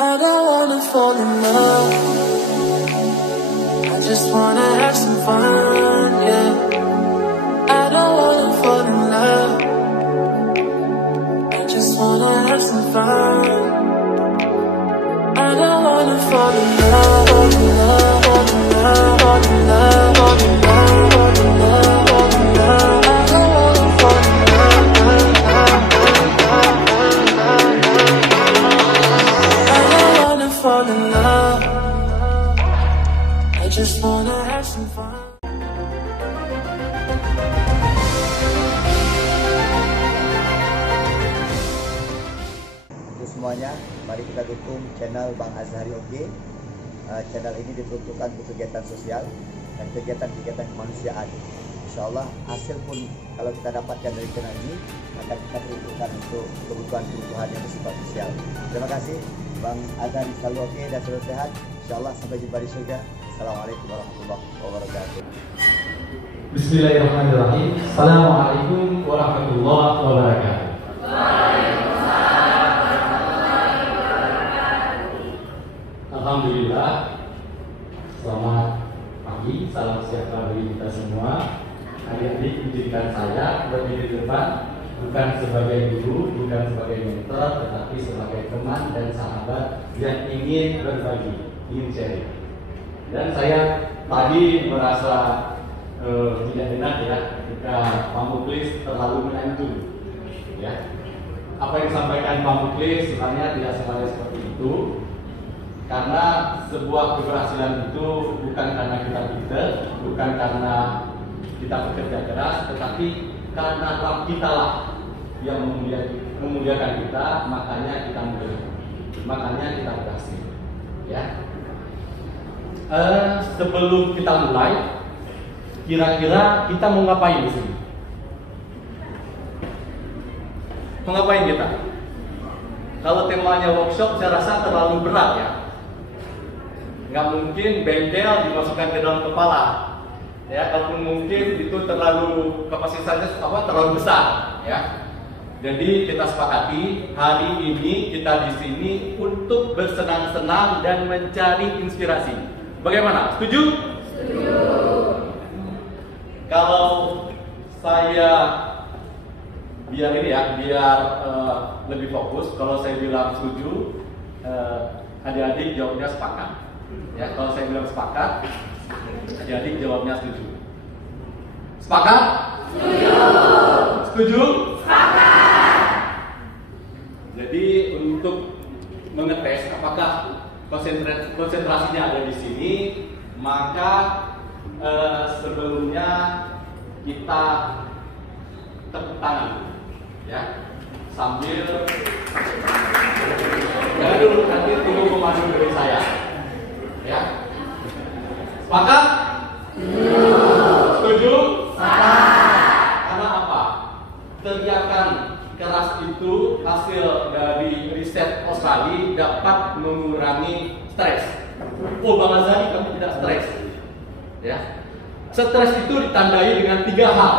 I don't wanna fall in love. I just wanna have some fun, yeah. I don't wanna fall in love. I just wanna have some fun. I don't wanna fall in love, fall in love, fall in love, fall in love, fall in love, fall in love, fall in love. I don't wanna fall in love. I don't wanna fall in love. I just wanna have some fun. Untuk semuanya, mari kita dukung channel Bang Azhari Oke. Channel ini diperuntukkan untuk kegiatan sosial dan kegiatan-kegiatan kemanusiaan. Insyaallah hasil pun kalau kita dapatkan dari channel ini akan kita peruntukkan untuk kebutuhan-kebutuhan yang bersifat sosial. Terima kasih Bang Azhari, selalu oke dan selalu sehat. Insyaallah sampai jumpa di surga. Assalamualaikum warahmatullahi wabarakatuh. Bismillahirrahmanirrahim. Assalamualaikum warahmatullahi wabarakatuh. Alhamdulillah. Selamat pagi, salam sejahtera bagi kita semua. Adik-adik, izinkan saya berdiri di depan bukan sebagai guru, bukan sebagai mentor, tetapi sebagai teman dan sahabat yang ingin berbagi, ingin sharing. Dan saya tadi merasa tidak enak ya ketika Pak Muklis terlalu menantun. Ya, apa yang disampaikan Pak Muklis sebenarnya tidak semuanya seperti itu. Karena sebuah keberhasilan itu bukan karena kita pintar, bukan karena kita bekerja keras, tetapi karena Rabb kita lah yang memuliakan kita, makanya kita mulia, makanya kita berhasil. Ya. Sebelum kita mulai, kira-kira kita mau ngapain di sini? Mau ngapain kita? Kalau temanya workshop, saya rasa terlalu berat ya. Nggak mungkin bengkel dimasukkan ke dalam kepala. Ya, kalaupun mungkin itu terlalu kapasitasnya terlalu besar. Ya. Jadi kita sepakati hari ini kita di sini untuk bersenang-senang dan mencari inspirasi. Bagaimana? Setuju? Setuju. Kalau saya biar ini ya, biar lebih fokus. Kalau saya bilang setuju, adik-adik jawabnya sepakat. Ya, kalau saya bilang sepakat, adik-adik jawabnya setuju. Sepakat? Setuju. Setuju? Sepakat. Jadi untuk mengetes apakah konsentrasinya ada di sini, maka sebelumnya kita tepuk tangan, ya, sambil dulu nanti tunggu komando dari saya, ya. Sepakat? Setuju? Karena apa? Teriakan keras itu hasil dari riset Australia dapat mengurangi stres. Oh, Bang Azhari, kamu tidak stres. Ya. Stres itu ditandai dengan 3 hal.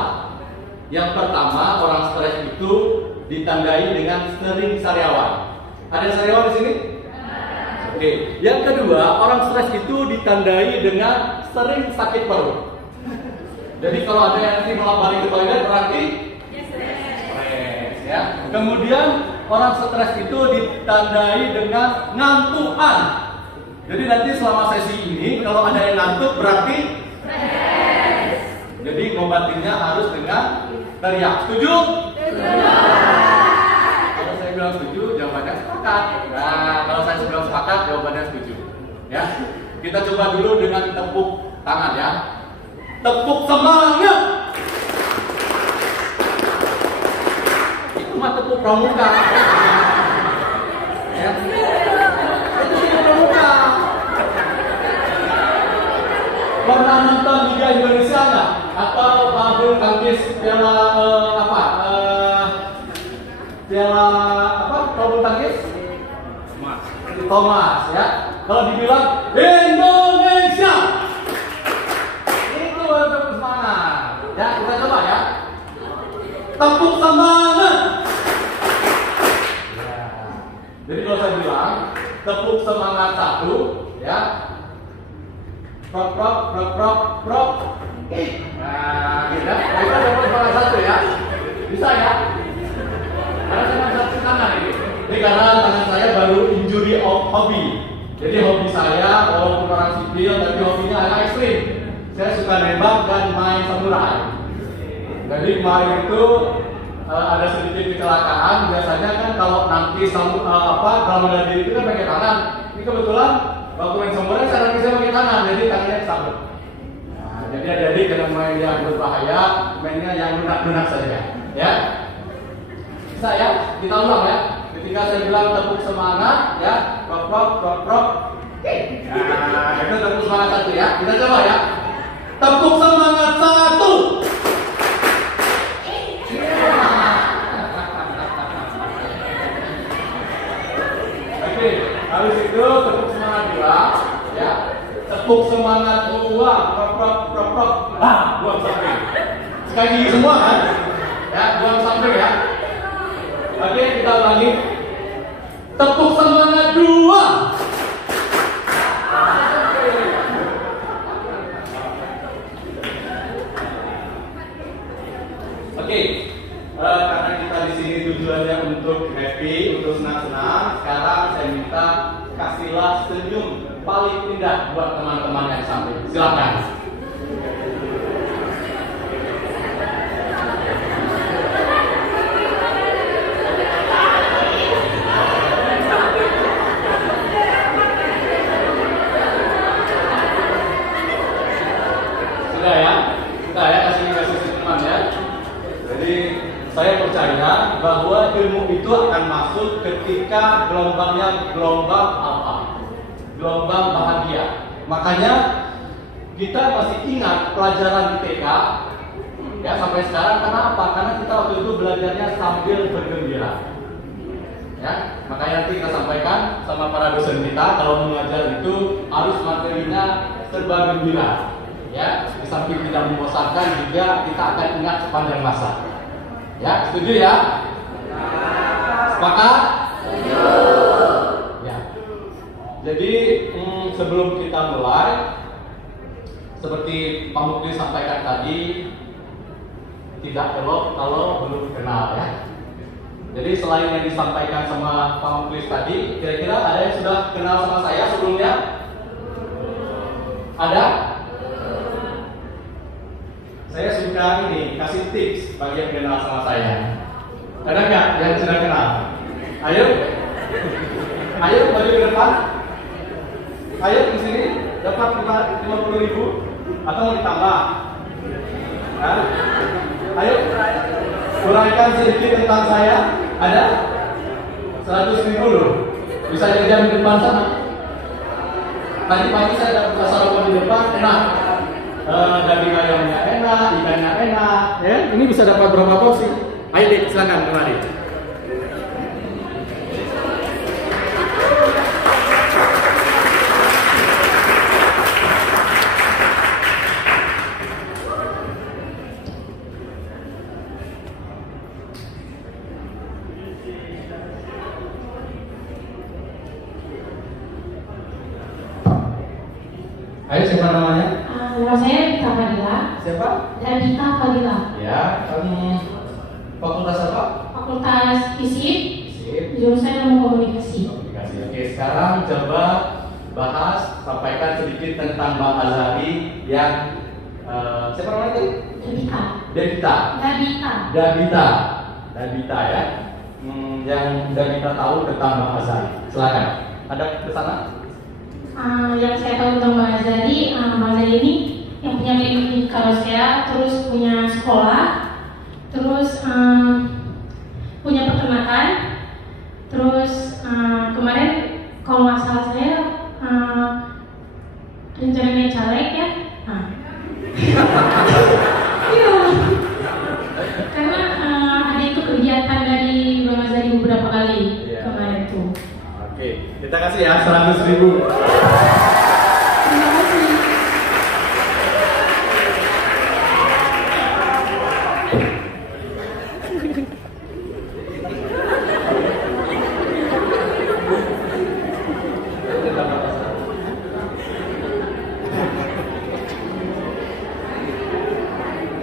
Yang pertama, orang stres itu ditandai dengan sering sariawan. Ada sariawan di sini? Oke. Yang kedua, orang stres itu ditandai dengan sering sakit perut. Jadi kalau ada yang nanti malah balik ke toilet berarti stres, ya. Kemudian orang stres itu ditandai dengan ngantukan. Jadi nanti selama sesi ini kalau ada yang ngantuk berarti stres. Jadi ngobatinnya harus dengan teriak. Setuju? Setuju. Kalau saya bilang setuju, jawabannya sepakat. Nah, kalau saya bilang sepakat, jawabannya setuju. Ya. Kita coba dulu dengan tepuk tangan ya. Tepuk semangat. Itu mah tepuk pramuka. Ya. Itu tepuk pramuka. Pernah nonton Liga Indonesia nggak? Atau bulu tangkis piala kalau bulu tangkis? Thomas ya. Kalau dibilang Indonesia, itu tepuk semangat. Ya, kita coba ya. Tepuk semangat. Ya. Jadi kalau saya bilang tepuk semangat satu, ya. Prok prok prok prok prok. Nah, gitu. Kita tepuk semangat satu ya. Bisa ya? Karena cuma satu tangan ini. Ini karena tangan saya baru injury of hobby. Jadi hobi saya walaupun orang sipil, tapi hobinya agak ekstrim. Saya suka nembak dan main samurai. Jadi kemarin itu ada sedikit kecelakaan. Biasanya kan kalau nanti kalau diri itu kan pakai tangan. Ini kebetulan waktu main samurai saya pakai tangan, jadi tangannya kesabut. Nah, jadi adik-adik jangan main yang berbahaya, mainnya yang lunak-lunak saja, ya. Bisa ya? Kita ulang ya. Ketika saya bilang tepuk semangat, ya, prok prok prok prok. Nah, itu tepuk semangat satu ya. Kita coba ya. Tepuk semangat satu. Oke, habis itu tepuk semangat dua, ya. Tepuk semangat dua, prok prok prok prok. Buang samping. Sekali gigi semua kan? Ya, buang samping ya. Oke, kita ulangi. Tepuk semangat dua. Oke, karena kita di sini tujuannya untuk happy, untuk senang-senang. Sekarang saya minta kasihlah senyum paling indah buat teman-teman yang samping. Silakan. Saya percaya bahwa ilmu itu akan masuk ketika gelombangnya gelombang apa? Gelombang bahagia. Makanya kita masih ingat pelajaran di TK ya sampai sekarang. Karena apa? Karena kita waktu itu belajarnya sambil bergembira. Ya, makanya nanti kita sampaikan sama para dosen kita kalau mengajar itu harus materinya serba gembira. Ya, di samping tidak membosankan juga kita akan ingat sepanjang masa. Ya, setuju ya? Sepakat? Setuju. Ya. Jadi sebelum kita mulai, seperti Pak Mukli sampaikan tadi, tidak elok kalau belum kenal ya. Jadi selain yang disampaikan sama Pak Mukli tadi, kira-kira ada yang sudah kenal sama saya sebelumnya? Ada? Saya suka ini kasih tips bagi yang kenal sama saya. Ada nggak yang sudah kenal? Ayo, ayo maju ke depan. Ayo di sini dapat 50.000 atau mau ditambah? Nah, ayo uraikan sedikit tentang saya. Ada 100.000 loh. Bisa jajan di depan sana. Tadi pagi saya dapat sarapan di depan, enak. Daging ayamnya enak, ikannya enak, ya. Ini bisa dapat berapa porsi? Ayo Dik, silakan kemari. Ayo, siapa namanya? Nama saya Dita Fadila. Siapa? Dita Fadila. Ya, fakultas apa? Fakultas Fisip. Fisip. Jurusan Ilmu Komunikasi. Komunikasi. Oke, sekarang coba bahas, sampaikan sedikit tentang Mbak Azhari yang siapa namanya tadi? Davita ya. Yang Davita tahu tentang Mbak Azhari. Silakan. Ada ke sana? Yang saya tahu tentang Mbak Azhari ini yang punya klinik Karosea, terus punya sekolah, terus punya peternakan, terus kemarin kalau nggak salah saya rencananya caleg ya. Iya, karena ada itu kegiatan dari Mbak Azhari beberapa kali kemarin tuh. Oke, kita kasih ya 100.000. Terima kasih.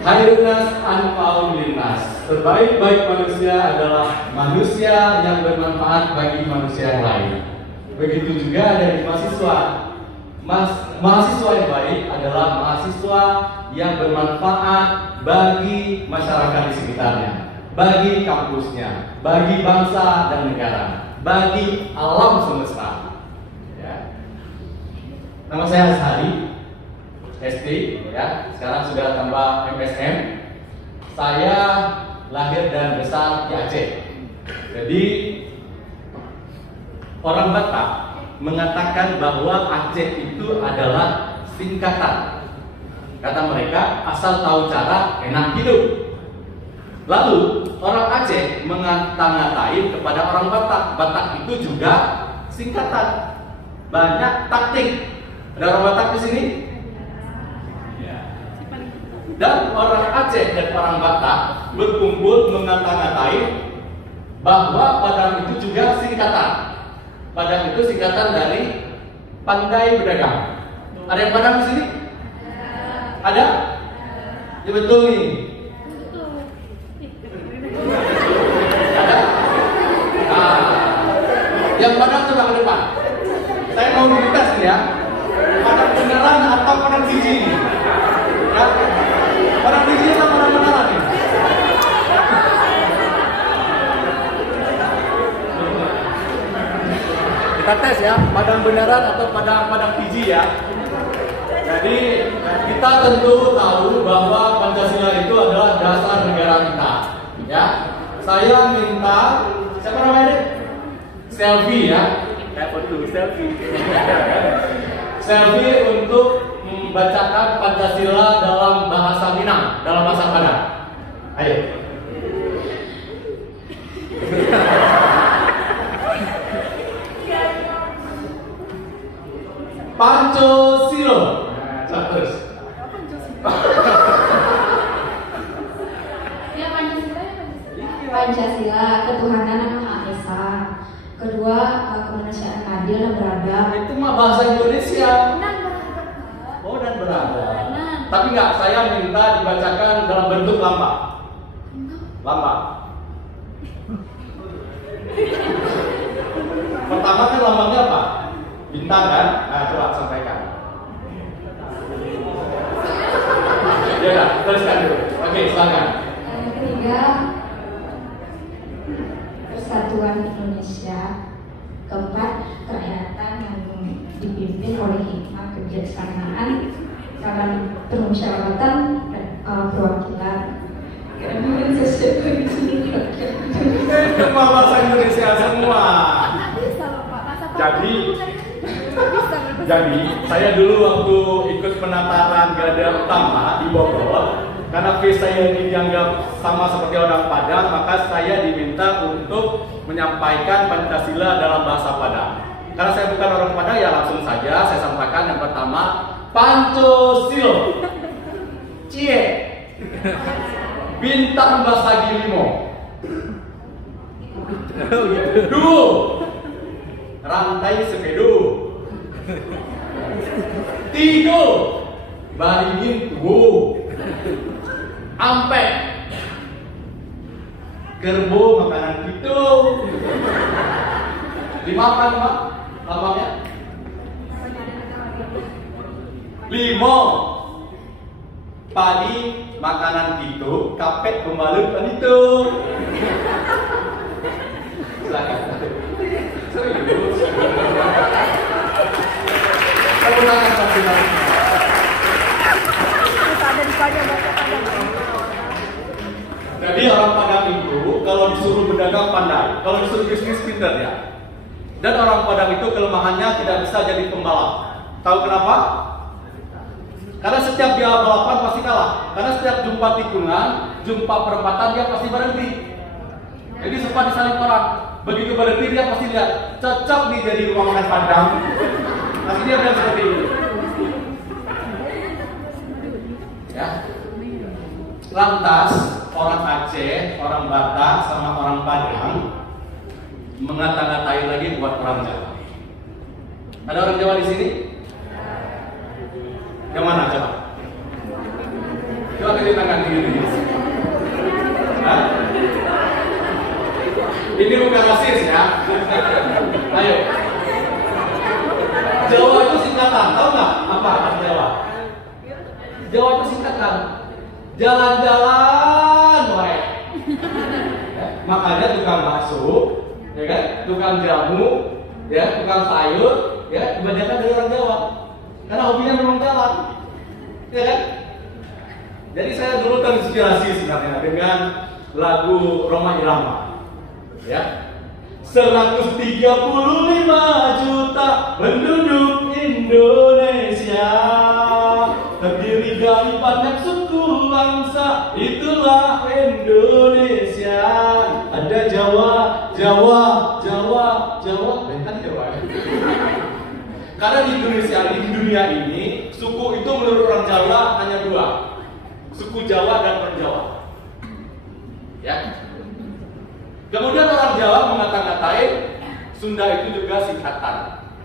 Khairunas anfa'ul linnas. Sebaik-baik manusia adalah manusia yang bermanfaat bagi manusia yang lain. Begitu juga dari mahasiswa. Mahasiswa yang baik adalah mahasiswa yang bermanfaat bagi masyarakat di sekitarnya, bagi kampusnya, bagi bangsa dan negara, bagi alam semesta. Ya. Nama saya Azhari, SD, ya. Sekarang sudah tambah MSM. Saya lahir dan besar di Aceh. Jadi orang Batak mengatakan bahwa Aceh itu adalah singkatan. Kata mereka, asal tahu cara enak hidup. Lalu orang Aceh mengata-ngatain kepada orang Batak. Batak itu juga singkatan. Banyak taktik. Ada orang Batak di sini? Dan orang Aceh dan orang Batak berkumpul mengata-ngatain bahwa Padang itu juga singkatan. Padang itu singkatan dari pandai berdagang. Ada yang Padang di sini? Ada? Ya betul nih. Ada? Nah, yang Padang coba ke depan. Saya mau dites nih ya. Padang beneran atau Padang biji? Ya? Padang biji atau Padang beneran nih? Kita tes ya, Padang beneran atau Padang biji ya. Jadi kita tentu tahu bahwa Pancasila itu adalah dasar negara kita. Ya, saya minta siapa namanya? Selfie ya. Kayak foto selfie. Selfie untuk membacakan Pancasila dalam bahasa Minang, dalam bahasa Padang. Ayo. Pancasila. Terus. Ya Pancasila, ketuhanan yang Maha Esa. Kedua, kemanusiaan adil dan beradab. Itu mah bahasa Indonesia. Oh, dan beradab. Tapi enggak, saya minta dibacakan dalam bentuk lambang. Lambang. Pertama kan lambangnya apa? Bintang kan? Nah, coba sampaikan. Ya, teruskan dulu. Oke, silakan. Yang ketiga, persatuan Indonesia. Keempat, kerakyatan yang dipimpin oleh hikmah kebijaksanaan dalam permusyawaratan dan perwakilan. Semua bahasa Indonesia semua. Jadi saya dulu waktu ikut penataran Garda Utama di Bogor, karena face saya ini dianggap sama seperti orang Padang, maka saya diminta untuk menyampaikan Pancasila dalam bahasa Padang. Karena saya bukan orang Padang, ya langsung saja saya sampaikan yang pertama, Pancasila. Cie. Bintang basagi limo. Duo. Rantai sepedo. Tiga. Baringin tuwo. Ampe. Gerbo makanan itu. Dimakan Pak lambangnya. 5. Padi makanan itu, kapet pembalut pan itu. Silakan. Serius. Tepuk tangan satu lagi. Jadi orang Padang itu kalau disuruh berdagang pandai, kalau disuruh bisnis pintar ya. Dan orang Padang itu kelemahannya tidak bisa jadi pembalap. Tahu kenapa? Karena setiap dia balapan pasti kalah. Karena setiap jumpa tikungan, jumpa perempatan dia pasti berhenti. Jadi sempat disalip orang. Begitu berhenti dia pasti lihat cocok nih jadi rumah makan Padang. Pasti dia bilang seperti itu. Ya. Lantas orang Aceh, orang Batak, sama orang Padang mengata-ngatain lagi buat orang Jawa. Ada orang Jawa di sini? Yang mana coba? Coba kasih tangan gini. Hah? Ini bukan rasis ya. Ayo. Jawa itu singkatan, tahu nggak apa arti Jawa? Jawa itu singkatan. Jalan-jalan, wae. Makanya tukang bakso, ya kan? Tukang jamu, ya, tukang sayur, ya, kebanyakan dari orang Jawa. Karena hobinya memang jalan, ya kan? Jadi saya dulu terinspirasi sebenarnya dengan lagu Rhoma Irama, ya. 135 juta penduduk Indonesia, terdiri dari banyak suku bangsa, itulah Indonesia. Ada Jawa, Jawa, Jawa, Jawa, kan Jawa. Karena di Indonesia, di dunia ini, suku itu menurut orang Jawa hanya dua, suku Jawa dan orang Jawa. Ya. Kemudian orang Jawa mengata-ngatain Sunda itu juga singkatan,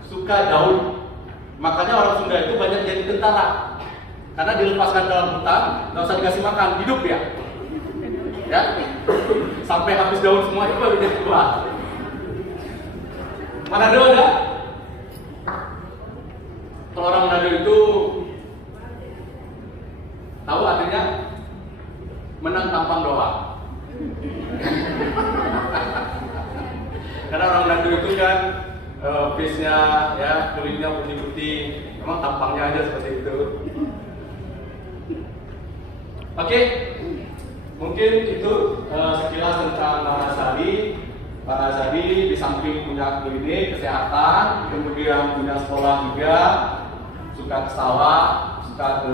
suka daun. Makanya orang Sunda itu banyak jadi tentara. Karena dilepaskan dalam hutan, nggak usah dikasih makan, hidup ya. Ya, sampai habis daun semua itu baru jadi keluar. Manado ada? Kalau orang Manado itu tahu artinya menang tampang doang. Karena orang Manado itu kan face-nya ya, kulitnya putih-putih, emang tampangnya aja seperti itu. Oke, mungkin itu sekilas tentang Bang Azhari. Bang Azhari di samping punya klinik kesehatan, kemudian punya sekolah juga, suka ke sawah, suka ke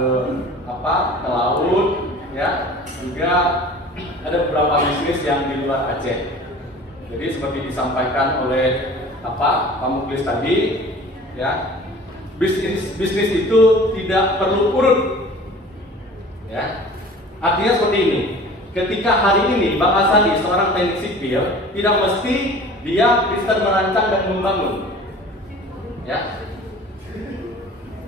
ke laut, ya, juga ada beberapa bisnis yang di luar Aceh. Jadi seperti disampaikan oleh Pak Muklis tadi, ya, bisnis itu tidak perlu urut, ya. Artinya seperti ini. Ketika hari ini Bang Azhari seorang teknik sipil, tidak mesti dia bisa merancang dan membangun, ya.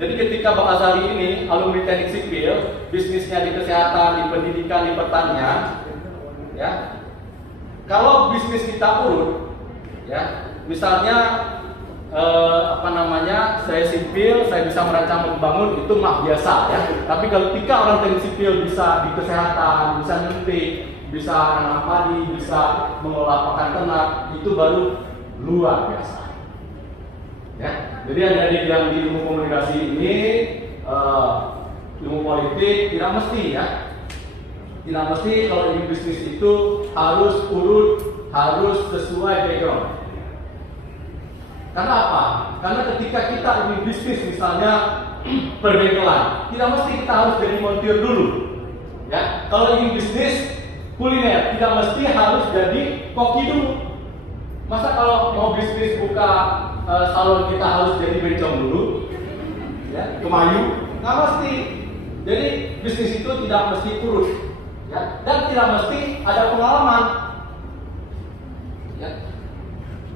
Jadi ketika Bang Azhari ini alumni teknik sipil, bisnisnya di kesehatan, di pendidikan, di pertanian, ya. Kalau bisnis kita urut, ya, misalnya saya sipil, saya bisa merancang membangun, itu mah biasa, ya. Tapi kalau ketika orang teknik sipil bisa di kesehatan, bisa nyetik, bisa nanam padi, bisa mengelola pakan ternak, itu baru luar biasa. Ya. Jadi adik-adik yang di ilmu komunikasi ini, ilmu politik tidak mesti, ya. Tidak mesti kalau ini bisnis itu harus urut, harus sesuai background. Karena apa? Karena ketika kita ingin bisnis misalnya perbekelan, tidak mesti kita harus jadi montir dulu. Ya, kalau ingin bisnis kuliner, tidak mesti harus jadi koki dulu. Masa kalau mau bisnis buka salon kita harus jadi bencong dulu? Ya, kemayu? Nggak mesti. Jadi bisnis itu tidak mesti urut, ya, dan tidak mesti ada pengalaman. Ya.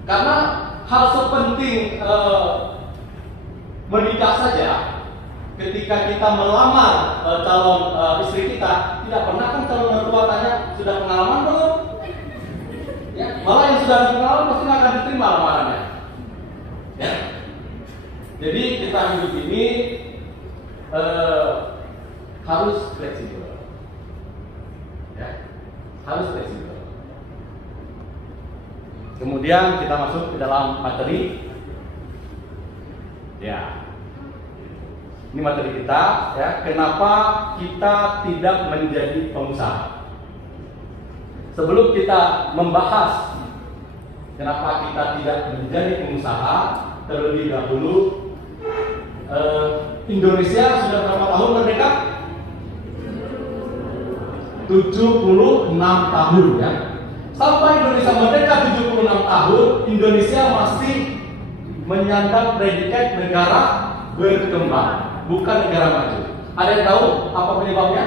Karena hal sepenting menikah saja, ketika kita melamar calon istri kita, tidak pernah kan calon mertua tanya sudah pengalaman belum? Ya, malah yang sudah pengalaman pasti akan diterima lamarannya. Ya. Jadi kita hidup ini harus fleksibel, ya, harus fleksibel. Kemudian kita masuk ke dalam materi. Ya, ini materi kita, ya. Kenapa kita tidak menjadi pengusaha? Sebelum kita membahas kenapa kita tidak menjadi pengusaha, terlebih dahulu Indonesia sudah berapa tahun merdeka? 76 tahun, ya. Sampai Indonesia merdeka 76 tahun, Indonesia masih menyandang predikat negara berkembang, bukan negara maju. Ada yang tahu apa penyebabnya?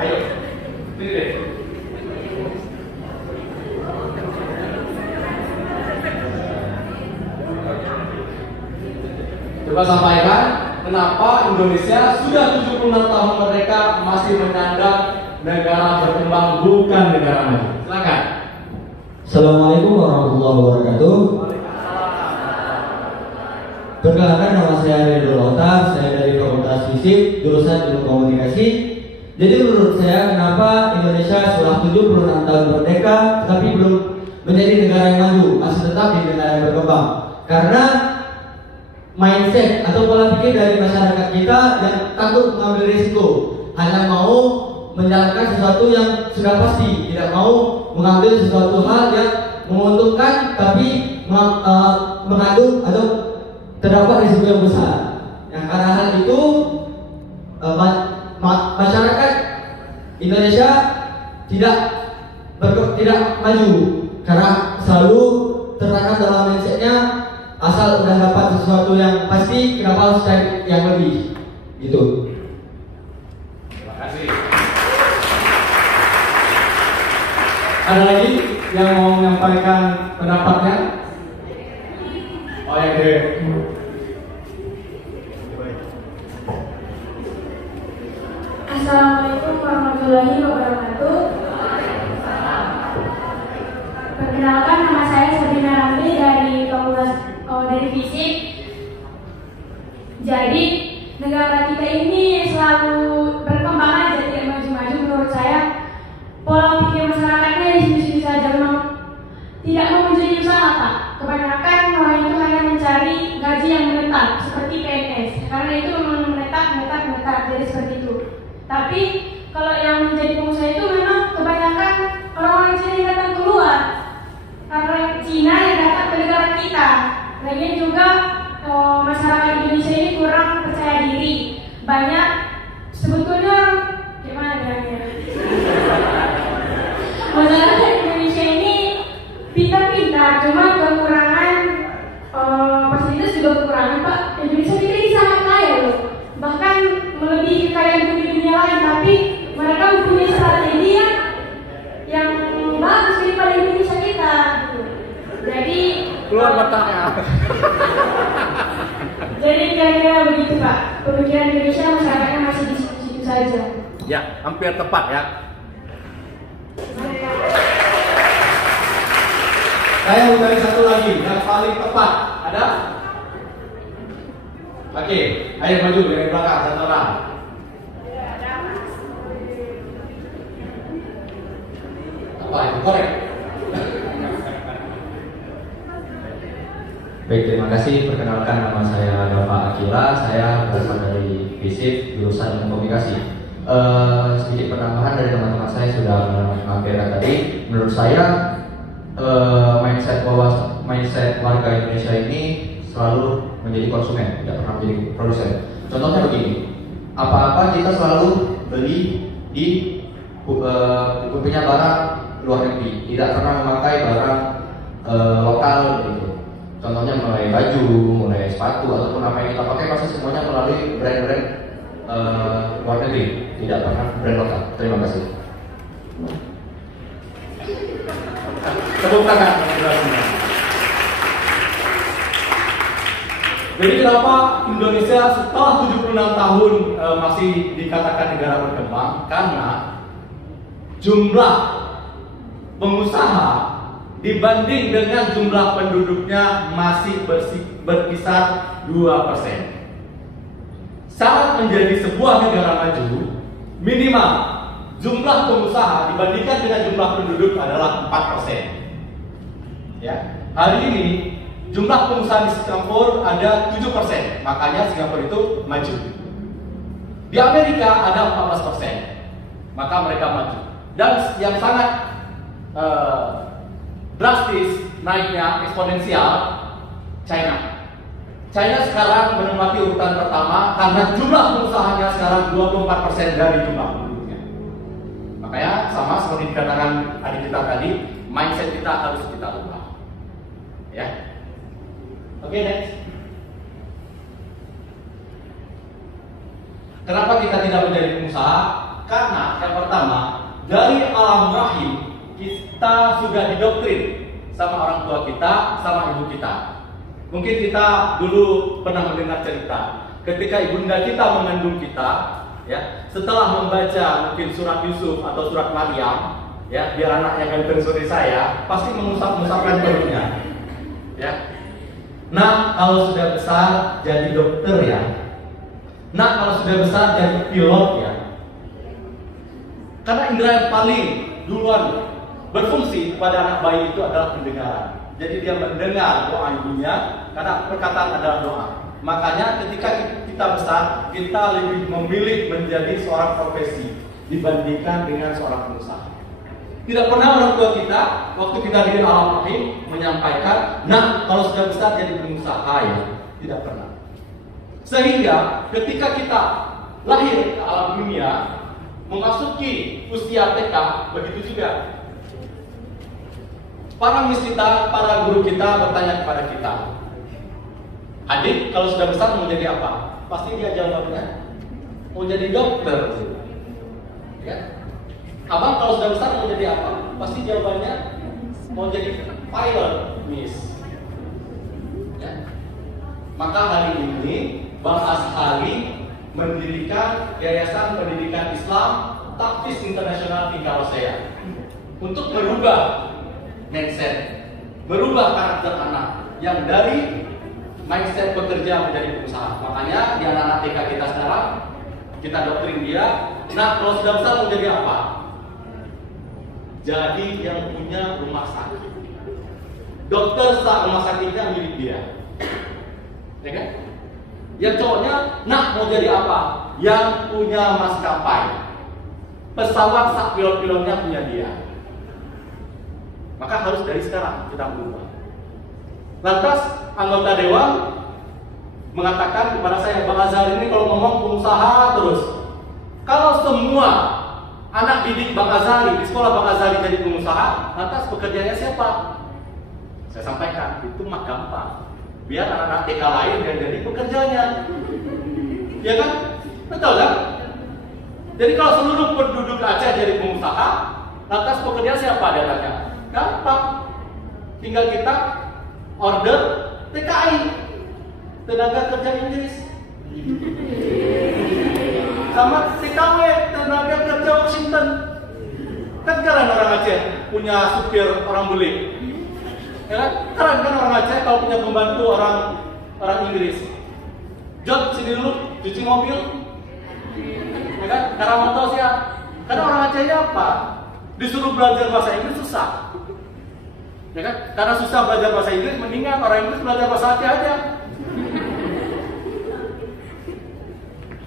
Ayo, ini deh. Coba sampaikan. kenapa Indonesia sudah 76 tahun merdeka masih menyandang negara berkembang bukan negara maju? Silakan. Assalamualaikum warahmatullahi wabarakatuh. Perkenalkan, nama saya Ridho Lautar, saya dari Fakultas Fisik, jurusan Ilmu Komunikasi. Jadi menurut saya, kenapa Indonesia setelah 76 tahun merdeka tetapi belum menjadi negara yang maju, masih tetap di negara yang berkembang? Karena mindset atau pola pikir dari masyarakat kita yang takut mengambil risiko, hanya mau menjalankan sesuatu yang sudah pasti, tidak mau mengambil sesuatu hal yang menguntungkan tapi mengandung atau terdapat risiko yang besar. Yang karena hal itu masyarakat Indonesia tidak maju karena selalu tertanam dalam mindsetnya, asal udah dapat sesuatu yang pasti, kenapa harus cari yang lebih gitu. Terima kasih. Ada lagi yang mau menyampaikan pendapatnya? Oh ya, deh. Assalamualaikum warahmatullahi wabarakatuh. Perkenalkan, nama saya Sabrina Ramli dari Fakultas dari Fisik. Jadi negara kita ini selalu berkembang aja, tidak maju-maju. Menurut saya pola pikir masyarakatnya di sini saja, memang tidak mau menjadi usaha, Pak. Kebanyakan orang itu hanya mencari gaji yang menetap seperti PNS, karena itu memang menetap, jadi seperti itu. Tapi kalau yang menjadi pengusaha itu memang kebanyakan orang-orang Cina yang datang keluar, karena Cina yang datang ke negara kita. Lagian juga masyarakat Indonesia ini kurang percaya diri. Banyak sebetulnya gimana bilangnya? Masyarakat Indonesia ini pintar-pintar, cuma kekurangan fasilitas juga kekurangan, Pak. Indonesia kita ini sangat kaya loh, bahkan melebihi kekayaan di dunia lain, tapi mereka mempunyai strategi yang bagus daripada Indonesia kita. Jadi Keluar batangnya. Jadi kira-kira begitu, Pak. Pemikiran Indonesia masyarakatnya masih di situ saja. Ya, hampir tepat ya. Saya mau cari satu lagi yang paling tepat. Ada? Oke, ayo maju dari belakang satu orang. Apa itu korek? Baik, terima kasih. Perkenalkan, nama saya Bapak Akila. Saya berasal dari Fisik, jurusan Ilmu Komunikasi. Sedikit penambahan dari teman-teman saya sudah menyampaikan tadi. Menurut saya mindset warga Indonesia ini selalu menjadi konsumen, tidak pernah menjadi produsen. Contohnya begini, apa-apa kita selalu beli di punya barang luar negeri, tidak pernah memakai barang lokal gitu. Contohnya mulai baju, mulai sepatu ataupun apa yang kita pakai pasti semuanya melalui brand-brand luar negeri, tidak pernah brand lokal. Terima kasih. Tepuk tangan. Jadi kenapa Indonesia setelah 76 tahun masih dikatakan negara berkembang? Karena jumlah pengusaha dibanding dengan jumlah penduduknya masih berkisar 2%. Syarat menjadi sebuah negara maju, minimal jumlah pengusaha dibandingkan dengan jumlah penduduk adalah 4%. Ya, hari ini jumlah pengusaha di Singapura ada 7%, makanya Singapura itu maju. Di Amerika ada 14%, maka mereka maju. Dan yang sangat drastis naiknya eksponensial, China. China sekarang menempati urutan pertama karena jumlah pengusahanya sekarang 24% dari jumlah penduduknya. Makanya sama seperti dikatakan adik kita tadi, mindset kita harus kita ubah. Ya. Oke, next. Kenapa kita tidak menjadi pengusaha? Karena yang pertama, dari alam rahim kita sudah didoktrin sama orang tua kita, sama ibu kita. Mungkin kita dulu pernah mendengar cerita, ketika ibunda kita mengandung kita, ya, setelah membaca mungkin surat Yusuf atau surat Maryam, ya, biar anaknya ganteng seperti saya, pasti mengusap-usapkan perutnya, ya. Nah, kalau sudah besar jadi dokter ya. Nah, kalau sudah besar jadi pilot ya. Karena indera yang paling duluan berfungsi pada anak bayi itu adalah pendengaran. Jadi dia mendengar doa ibunya, karena perkataan adalah doa. Makanya ketika kita besar, kita lebih memilih menjadi seorang profesi dibandingkan dengan seorang pengusaha. Tidak pernah orang tua kita waktu kita di alam rahim menyampaikan, nah kalau sudah besar jadi pengusaha ya. Tidak pernah. Sehingga ketika kita lahir ke alam dunia, memasuki usia TK, begitu juga. Para misita, para guru kita bertanya kepada kita, adik kalau sudah besar mau jadi apa? Pasti dia jawabannya mau jadi dokter. Ya. Abang kalau sudah besar mau jadi apa? Pasti jawabannya mau jadi pilot, Miss. Ya. Maka hari ini Bang Azhari mendirikan Yayasan Pendidikan Islam Tahfiz Internasional Tingkah Rosea untuk merubah mindset, merubah karakter anak yang dari mindset bekerja menjadi pengusaha. Makanya di anak-anak TK kita sekarang kita doktrin dia, nah kalau sudah besar mau jadi apa? Jadi yang punya rumah sakit. Dokter sah rumah sakitnya milik dia. Ya kan? Yang cowoknya, nah mau jadi apa? Yang punya maskapai. Pesawat sak pilot-pilotnya punya dia. Maka harus dari sekarang kita berubah. Lantas anggota dewan mengatakan kepada saya, Bang Azhar ini kalau ngomong pengusaha terus. Kalau semua anak didik Bang Azhari di sekolah Bang Azhari jadi pengusaha, lantas pekerjaannya siapa? Saya sampaikan, itu mah gampang. Biar anak-anak TK lain yang jadi pekerjanya. Ya kan? Betul kan? Jadi kalau seluruh penduduk Aceh jadi pengusaha, lantas pekerjaan siapa dia tanya? Gampang. Tinggal kita order TKI, tenaga kerja Inggris. Sama TKW, tenaga kerja Washington. Kan keren orang Aceh punya supir orang bule. Ya kan? Keren kan orang Aceh kalau punya pembantu orang Inggris. John, sini dulu, cuci mobil. Ya kan? Karena motor siap. Karena orang Acehnya apa? Disuruh belajar bahasa Inggris susah. Ya kan? Karena susah belajar bahasa Inggris, mendingan orang Inggris belajar bahasa Aceh aja.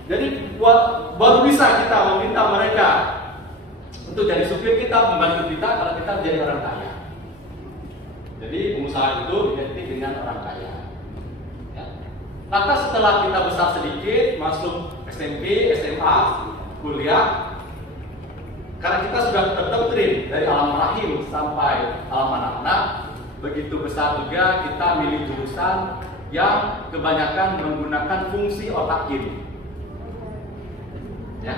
Jadi baru bisa kita meminta mereka untuk jadi supir kita, membantu kita kalau kita menjadi orang kaya. Jadi pengusaha itu identik dengan orang kaya. Ya. Lantas setelah kita besar sedikit, masuk SMP, SMA, kuliah, karena kita sudah terdoktrin dari alam rahim sampai alam anak-anak, begitu besar juga kita milih jurusan yang kebanyakan menggunakan fungsi otak kiri. Ya.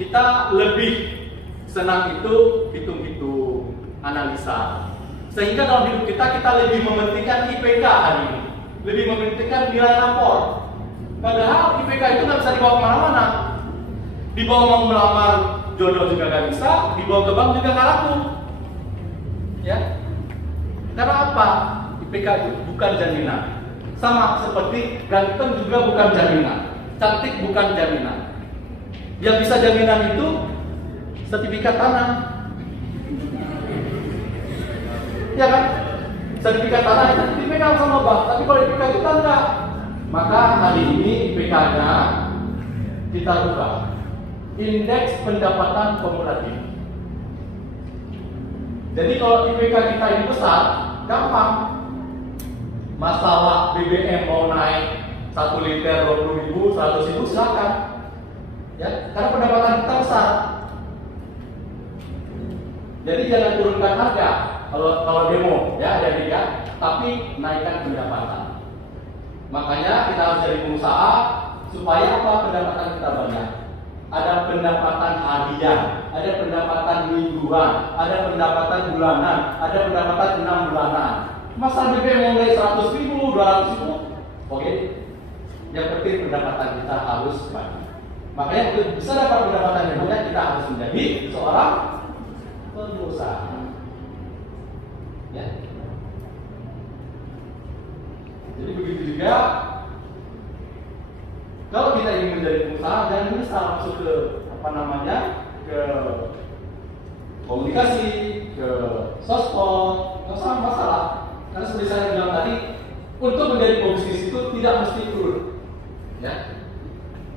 Kita lebih senang itu hitung-hitung, analisa. Sehingga dalam hidup kita lebih mementingkan IPK hari ini, lebih mementingkan nilai rapor. Padahal IPK itu nggak bisa dibawa kemana-mana. Dibawa mau melamar jodoh juga nggak bisa, dibawa ke bank juga nggak laku. Ya, karena apa? IPK itu bukan jaminan. Sama seperti ganteng juga bukan jaminan, cantik bukan jaminan. Yang bisa jaminan itu sertifikat tanah. Ya kan? Sertifikat tanah itu dipegang sama bank, tapi kalau IPK kita enggak. Maka hari ini IPK-nya kita ubah. Indeks pendapatan kumulatif. Jadi kalau IPK kita ini besar, gampang. Masalah BBM mau naik 1 liter 20.000, 100.000 silakan. Ya, karena pendapatan kita besar. Jadi jangan turunkan harga kalau demo, ya jadi ya, tapi naikkan pendapatan. Makanya kita harus jadi pengusaha supaya apa? Pendapatan kita banyak. Ada pendapatan harian, ada pendapatan mingguan, ada pendapatan bulanan, ada pendapatan 6 bulanan. Masa BBM mulai 100.000, 200.000, oke? Yang penting pendapatan kita harus banyak. Makanya untuk bisa dapat pendapatan yang banyak, kita harus menjadi seorang pengusaha. Ya. Jadi begitu juga kalau kita ingin menjadi pengusaha, jangan bisa masuk ke ke komunikasi, ke sosmed, nggak usah masalah. Karena seperti saya bilang tadi, untuk menjadi pebisnis itu tidak mesti turun, ya,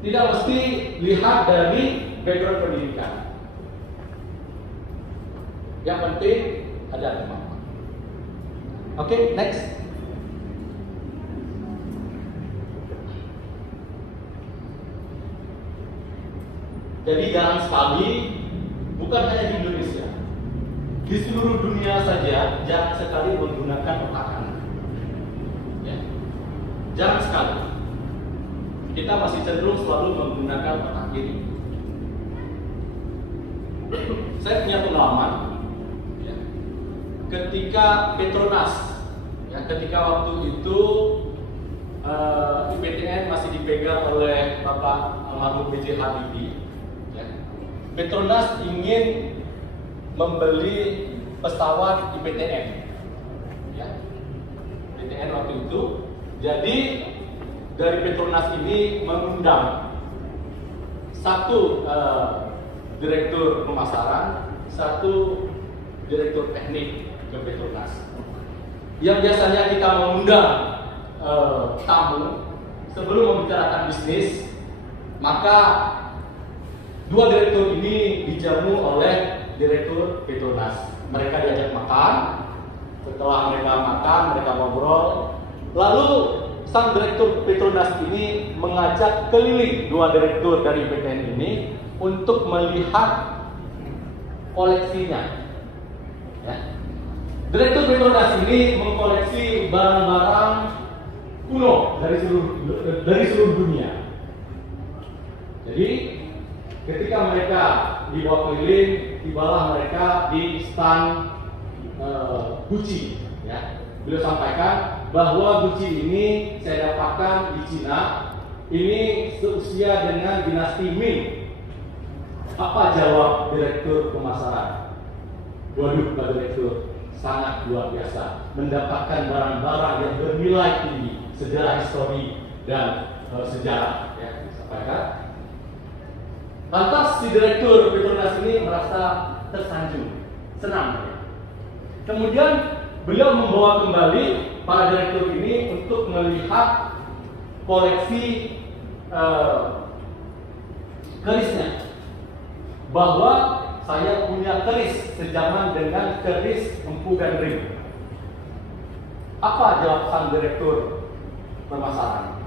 tidak mesti lihat dari background pendidikan. Yang penting ada kemampuan. Oke, next. Jadi jarang sekali, bukan hanya di Indonesia, di seluruh dunia saja jarang sekali menggunakan otak kanan. Ya. Jarang sekali. Kita masih cenderung selalu menggunakan otak kiri. Saya punya pengalaman, ya, ketika Petronas, ya, ketika waktu itu IPTN masih dipegang oleh Bapak almarhum B.J. Habibie. Petronas ingin membeli pesawat IPTN, ya, IPTN waktu itu. Jadi dari Petronas ini mengundang satu direktur pemasaran, satu direktur teknik ke Petronas. Yang biasanya kita mengundang tamu sebelum membicarakan bisnis, maka dua direktur ini dijamu oleh direktur Petronas. Mereka diajak makan. Setelah mereka makan, mereka ngobrol. Lalu sang direktur Petronas ini mengajak keliling dua direktur dari IPTN ini untuk melihat koleksinya. Ya. Direktur Petronas ini mengkoleksi barang-barang kuno dari seluruh dunia. Jadi ketika mereka dibawa keliling, tibalah mereka di stand Gucci. Ya. Beliau sampaikan bahwa Gucci ini saya dapatkan di Cina. Ini seusia dengan dinasti Ming. Apa jawab direktur pemasaran? Waduh, Pak Direktur, sangat luar biasa. Mendapatkan barang-barang yang bernilai tinggi, sejarah histori dan sejarah. Ya, disampaikan. Lantas si direktur Petronas ini merasa tersanjung, senang. Kemudian beliau membawa kembali para direktur ini untuk melihat koleksi kerisnya. Bahwa saya punya keris sejaman dengan keris Empu dan Ring. Apa jawab sang direktur pemasaran?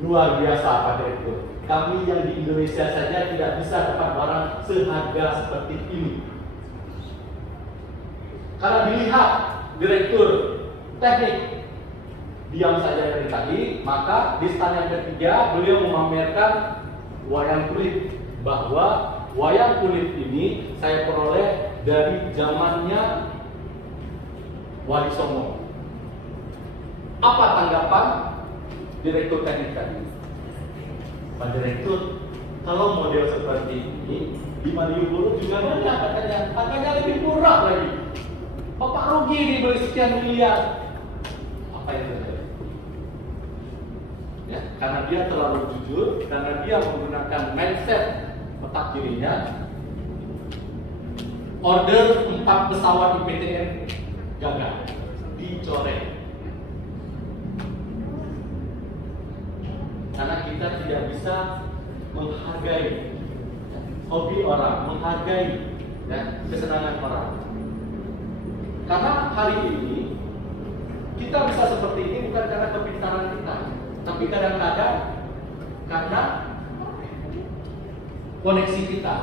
Luar biasa Pak Direktur. Kami yang di Indonesia saja tidak bisa dapat barang seharga seperti ini. Karena dilihat direktur teknik diam saja dari tadi, maka di stand yang ketiga beliau memamerkan wayang kulit, bahwa wayang kulit ini saya peroleh dari zamannya Wali Songo. Apa tanggapan direktur teknik tadi? Pak Direktur, kalau model seperti ini di Malioboro juga banyak katanya, harganya lebih murah lagi. Bapak rugi dibeli sekian miliar. Apa yang terjadi? Ya, karena dia terlalu jujur, karena dia menggunakan mindset otak kirinya. Order 4 pesawat IPTN gagal, dicoret. Karena kita tidak bisa menghargai hobi orang, menghargai kesenangan orang. Karena hari ini kita bisa seperti ini bukan karena kepintaran kita, tapi kadang-kadang karena koneksi kita,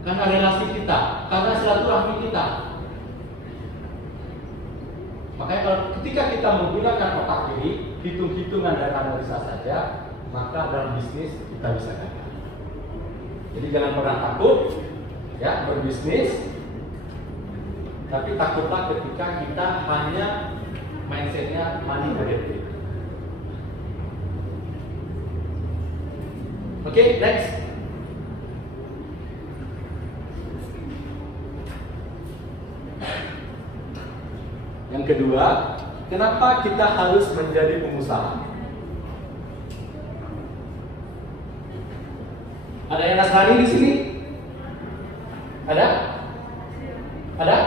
karena relasi kita, karena silaturahmi kita. Makanya kalau ketika kita menggunakan otak kiri, hitung-hitungan dan analisa saja, maka dalam bisnis kita bisa gagal. Jadi jangan pernah takut ya berbisnis, tapi takutlah ketika kita hanya mindsetnya money oriented. Oke, next. Yang kedua, kenapa kita harus menjadi pengusaha? Ada yang Nasrani di sini? Ada? Ada?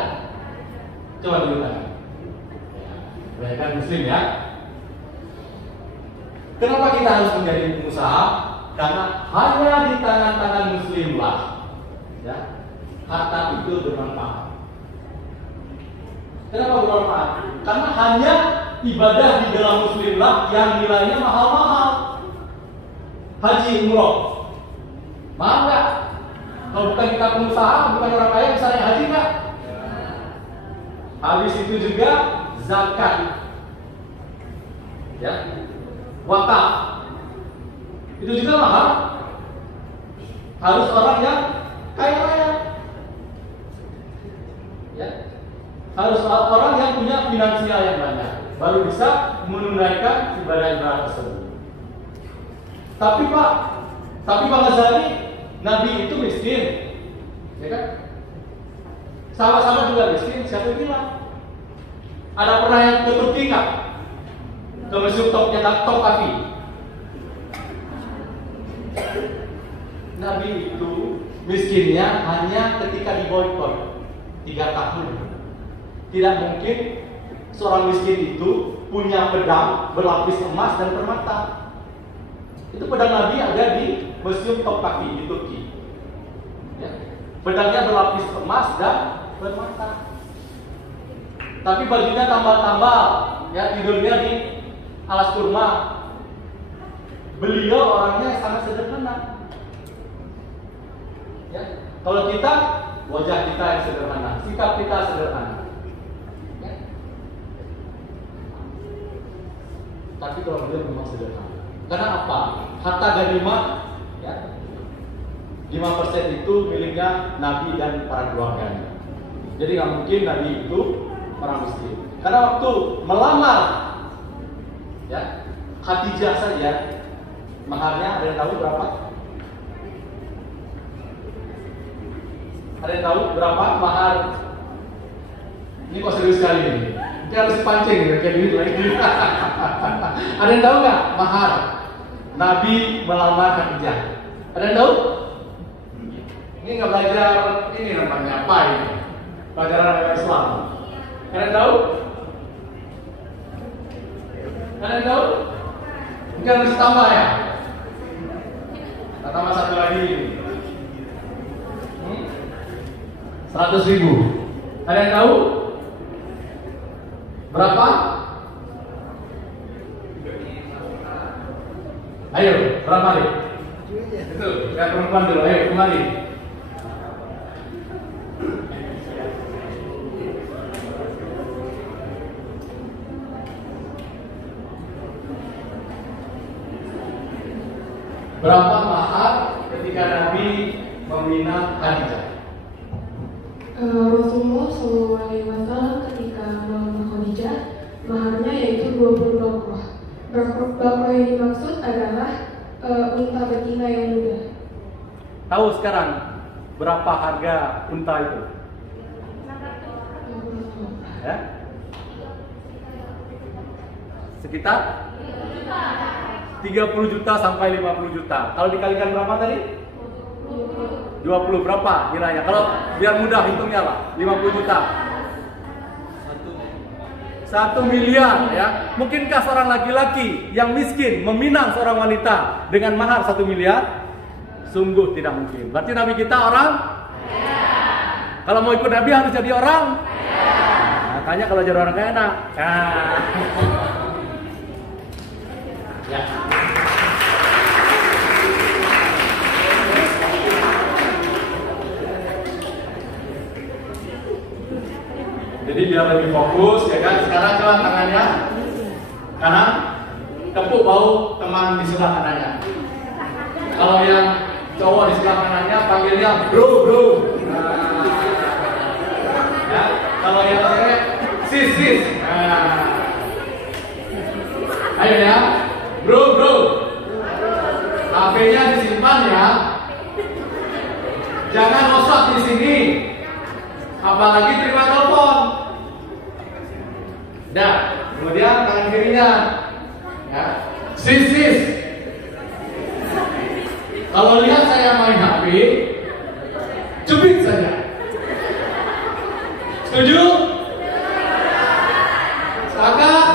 Coba dulu tangan. Kebanyakan Muslim ya. Kenapa kita harus menjadi pengusaha? Karena hanya di tangan-tangan Muslim lah, ya, harta itu bermanfaat. Kenapa bermanfaat? Karena hanya ibadah di dalam Muslim lah yang nilainya mahal-mahal. Haji, umroh, mahal nggak? Kalau bukan kita pengusaha, bukan orang kaya, bisa naik haji nggak? Habis itu juga zakat, ya, wakaf, itu juga mahal. Harus orang yang kaya-kaya, ya, harus orang yang punya finansial yang banyak, baru bisa menunaikan ibadah-ibadah tersebut. Tapi Pak Ghazali, Nabi itu miskin, ya kan? Sama-sama juga miskin. Siapa yang bilang? Ada pernah yang ke Turki nggak? Ke Mesir Topkapi. Nabi itu miskinnya hanya ketika diboykot 3 tahun. Tidak mungkin seorang miskin itu punya pedang berlapis emas dan permata. Itu pedang Nabi ada di Museum Topkapi di Turki. Ya. Pedangnya berlapis emas dan permata. Tapi bajunya tambal-tambal, ya, tidurnya di alas kurma. Beliau orangnya sangat sederhana. Ya. Kalau kita, wajah kita yang sederhana, sikap kita sederhana. Ya. Tapi kalau beliau memang sederhana. Karena apa? Harta ganimah, ya, 5% itu miliknya Nabi dan para keluarganya. Jadi nggak mungkin Nabi itu orang miskin. Karena waktu melamar, ya, Khadijah saja, maharnya ada yang tahu berapa? Ada yang tahu berapa mahar? Ini kok serius sekali ini. Ini harus dipancing ya, kayak gini lagi. Ada yang tahu nggak mahar Nabi melamar Khadijah? Ada yang tahu? Ini nggak belajar ini namanya apa ini? Pelajaran Islam. Ada yang tahu? Ada yang tahu? Mungkin harus tambah ya. Kita tambah satu lagi. 100.000. Ada yang tahu? Berapa? Ayo, berapa nih? Itu, lihat perempuan dulu. Ayo, kembali. Berapa mahar ketika Nabi membina Khadijah? Rasulullah SAW ketika melamar Khadijah, maharnya yaitu 20 bakrah. Bakrah yang dimaksud adalah unta betina yang muda. Tahu sekarang berapa harga unta itu? Ya? Sekitar 30 juta sampai 50 juta. Kalau dikalikan berapa tadi? 20 berapa kiranya? Kalau biar mudah hitungnya lah, 50 juta. 1 miliar ya. Mungkinkah seorang laki-laki yang miskin meminang seorang wanita dengan mahar 1 miliar? Sungguh tidak mungkin. Berarti Nabi kita orang? Ya. Kalau mau ikut Nabi harus jadi orang? Ya. Makanya kalau jadi orang kaya enak. Nah. Ya. Jadi biar lebih fokus ya kan. Sekarang coba tangannya kanan, tepuk bau teman di sebelah kanannya. Kalau yang cowok di sebelah kanannya panggilnya bro. Nah. Ya. Kalau yang cewek sis. Nah. Ayo ya, bro. HP HP-nya disimpan ya. Jangan WhatsApp di sini. Apalagi terima telepon. Nah, kemudian tangan kirinya ya. Sis. Kalau lihat saya main HP, cubit saja. Setuju? Sepakat?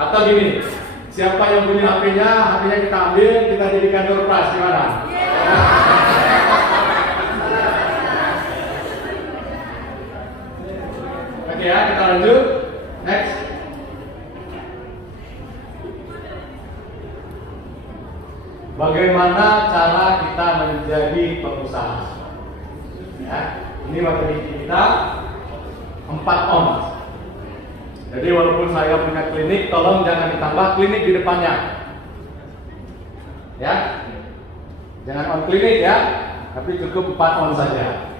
Atau gini, siapa yang punya HP-nya kita ambil, kita jadikan door prize, gimana? Oke ya, kita lanjut. Next. Bagaimana cara kita menjadi pengusaha? Ya, ini materi kita 4 on. Jadi walaupun saya punya klinik, tolong jangan ditambah klinik di depannya. Ya, jangan on klinik ya, tapi cukup 4 on saja.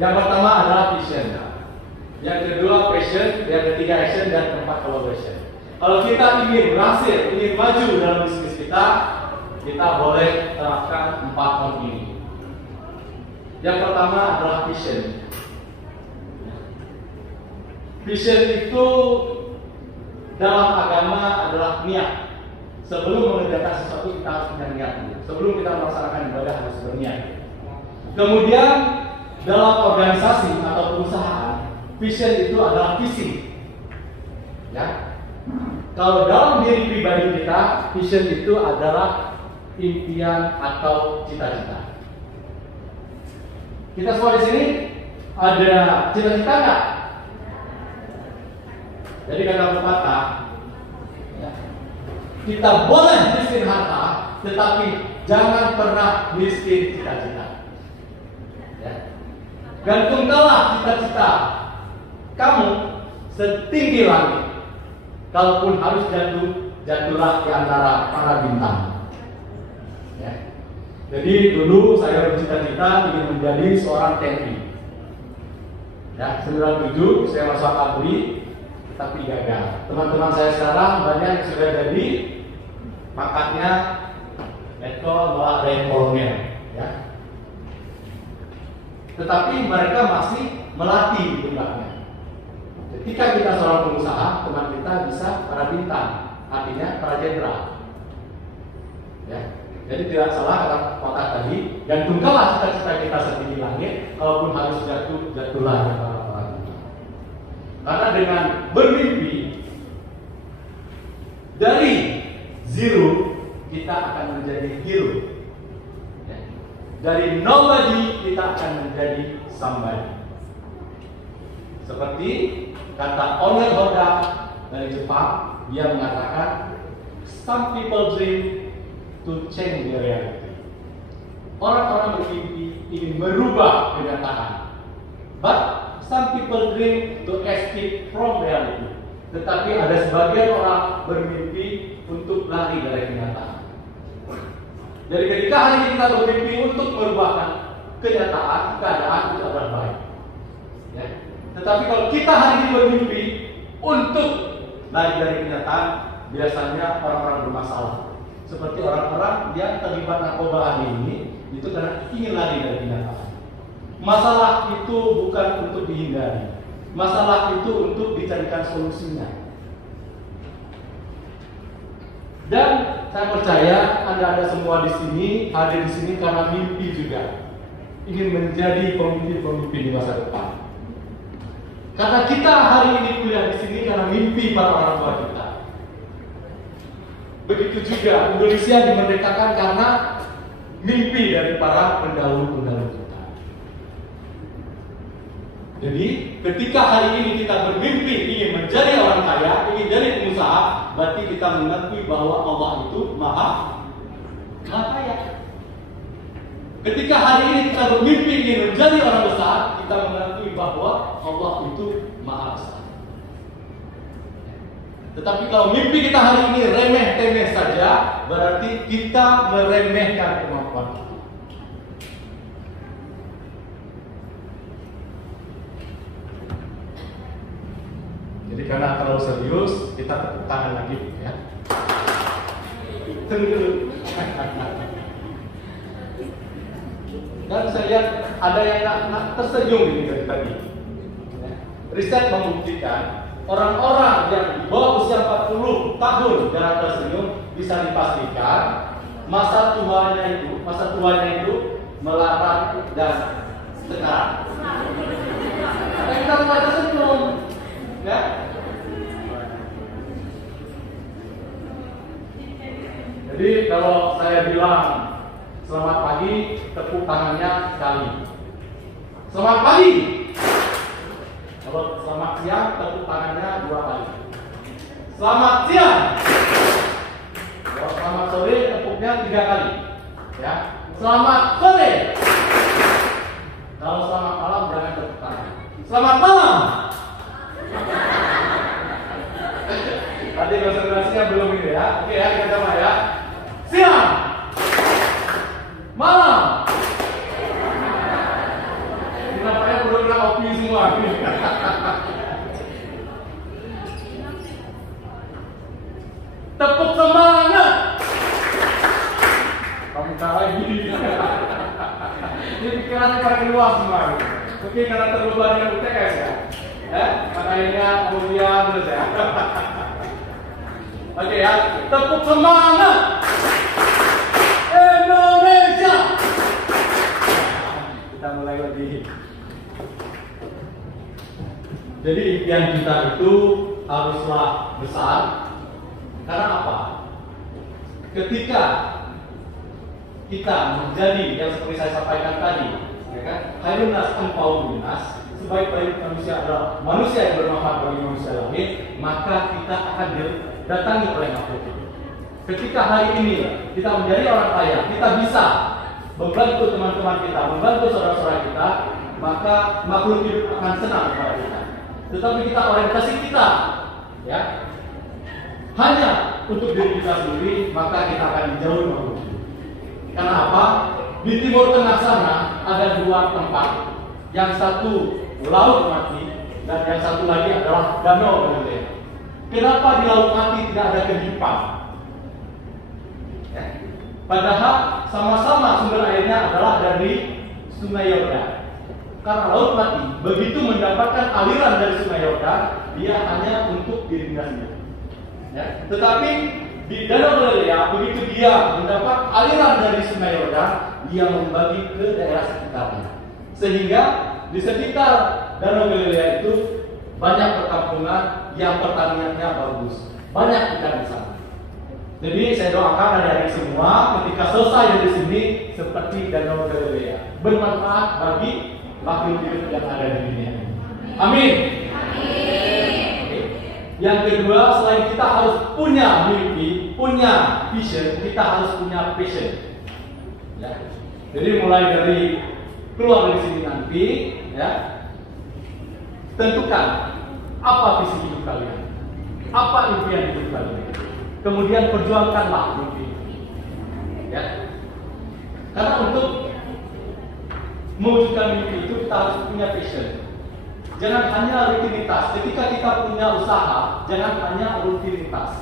Yang pertama adalah vision, yang kedua passion, yang ketiga action, dan keempat collaboration. Kalau kita ingin berhasil, ingin maju dalam bisnis kita boleh terapkan 4 on ini. Yang pertama adalah vision. Vision itu dalam agama adalah niat. Sebelum mengerjakan sesuatu kita harus punya niat. Sebelum kita melaksanakan ibadah harus berniat. Kemudian dalam organisasi atau perusahaan, vision itu adalah visi. Ya. Kalau dalam diri pribadi kita, vision itu adalah impian atau cita-cita. Kita semua di sini ada cita-cita nggak? Jadi kata pepatah, ya, kita boleh miskin harta, tetapi jangan pernah miskin cita-cita. Ya. Gantungkanlah cita-cita kamu setinggi langit. Kalaupun harus jatuhlah di antara para bintang. Ya. Jadi dulu saya bercita-cita ingin menjadi seorang TNI. Ya, 97 saya masuk ABRI, tapi gagal. Teman-teman saya sekarang banyak yang sudah jadi pangkatnya letkol malah kolonel, ya. Tetapi mereka masih melatih di tempatnya. Ketika kita seorang pengusaha, teman kita bisa para bintang, artinya para jenderal. Ya. Jadi tidak salah kata kotak tadi, gantungkanlah cita-cita kita setinggi langit, kalaupun harus jatuhlah di antara para bintang. Karena dengan bermimpi dari zero kita akan menjadi hero. Ya. Dari nobody kita akan menjadi somebody. Seperti kata Onel Hoda dari Jepang, dia mengatakan, some people dream to change the reality. Orang-orang bermimpi ingin merubah kenyataan. But some people dream to escape from reality. Tetapi ada sebagian orang bermimpi untuk lari dari kenyataan. Jadi ketika hari ini kita bermimpi untuk merubah kenyataan, keadaan itu adalah baik. Ya. Tetapi kalau kita hari ini bermimpi untuk lari dari kenyataan, biasanya orang-orang bermasalah. Seperti orang-orang yang terlibat narkoba hari ini, itu karena ingin lari dari kenyataan. Masalah itu bukan untuk dihindari. Masalah itu untuk dicarikan solusinya. Dan saya percaya Anda semua di sini hadir di sini karena mimpi juga, ingin menjadi pemimpin-pemimpin di masa depan. Karena kita hari ini kuliah di sini karena mimpi para orang tua kita. Begitu juga Indonesia dimerdekakan karena mimpi dari para pendahulu-pendahulu kita. Jadi ketika hari ini kita bermimpi ingin menjadi orang kaya, ingin jadi pengusaha, berarti kita mengakui bahwa Allah itu maha kaya. Ketika hari ini kita bermimpi ingin menjadi orang besar, kita mengakui bahwa Allah itu maha besar. Tetapi kalau mimpi kita hari ini remeh-temeh saja, berarti kita meremehkan kemampuan kita. Jadi karena terlalu serius, kita tepuk tangan lagi, ya. dulu. Dan saya lihat ada yang nggak tersenyum ini dari tadi. Riset membuktikan orang-orang yang di bawah usia 40 tahun jarang tersenyum bisa dipastikan masa tuanya itu melarat dan sekarang. Tapi kita nggak tersenyum, ya. Jadi kalau saya bilang selamat pagi, tepuk tangannya sekali. Selamat pagi. Kalau selamat siang, tepuk tangannya 2 kali. Selamat siang. Kalau selamat sore, tepuknya 3 kali. Ya. Selamat sore. Kalau selamat malam, jangan tepuk tangan. Selamat malam. Tadi konsentrasinya belum ini ya. Oke ya, kita coba ya. Siang. Malam. Nampaknya perlu kena kopi semua. Tepuk semangat. Kamu kalah gini. Ini pikirannya pada keluar semua. Oke, karena terlupa dengan UTS ya. Makanya kemudian terus ya. Oke ya, tepuk semangat. Indonesia. Kita mulai lagi. Jadi impian kita itu haruslah besar. Karena apa? Ketika kita menjadi yang seperti saya sampaikan tadi, ya kan? Khairun nas anfa'un linnas, sebaik-baik manusia adalah manusia yang bermanfaat bagi manusia lain, maka kita akan didatangi oleh makhluk hidup. Ketika hari ini kita menjadi orang kaya, kita bisa membantu teman-teman kita, membantu saudara-saudara kita, maka makhluk hidup akan senang kepada kita. Tetapi kita orientasi kita, ya, hanya untuk diri kita sendiri, maka kita akan dijauhi makhluk hidup. Karena apa? Di timur tengah sana ada 2 tempat. Yang satu laut mati dan yang satu lagi adalah danau Galilea. Kenapa di laut mati tidak ada kehidupan? Ya. Padahal sama-sama sumber airnya adalah dari Sungai Yordan. Karena laut mati begitu mendapatkan aliran dari Sungai Yordan, dia hanya untuk dirinya sendiri. Ya. Tetapi di Danau Galilea begitu dia mendapat aliran dari Sungai Yordan, dia membagi ke daerah sekitarnya. Sehingga di sekitar Danau Galilea itu banyak perkampungan yang pertaniannya bagus, banyak ikan di sana. Jadi saya doakan adik-adik semua ketika selesai dari sini seperti Danau Galilea, bermanfaat bagi makhluk hidup yang ada di dunia. Amin. Yang kedua, selain kita harus punya mimpi, punya vision, kita harus punya passion. Ya. Jadi mulai dari keluar dari sini nanti, ya, tentukan apa visi hidup kalian, apa impian hidup kalian. Kemudian perjuangkanlah mimpi. Ya. Karena untuk mewujudkan mimpi itu kita harus punya passion. Jangan hanya rutinitas. Ketika kita punya usaha, jangan hanya rutinitas.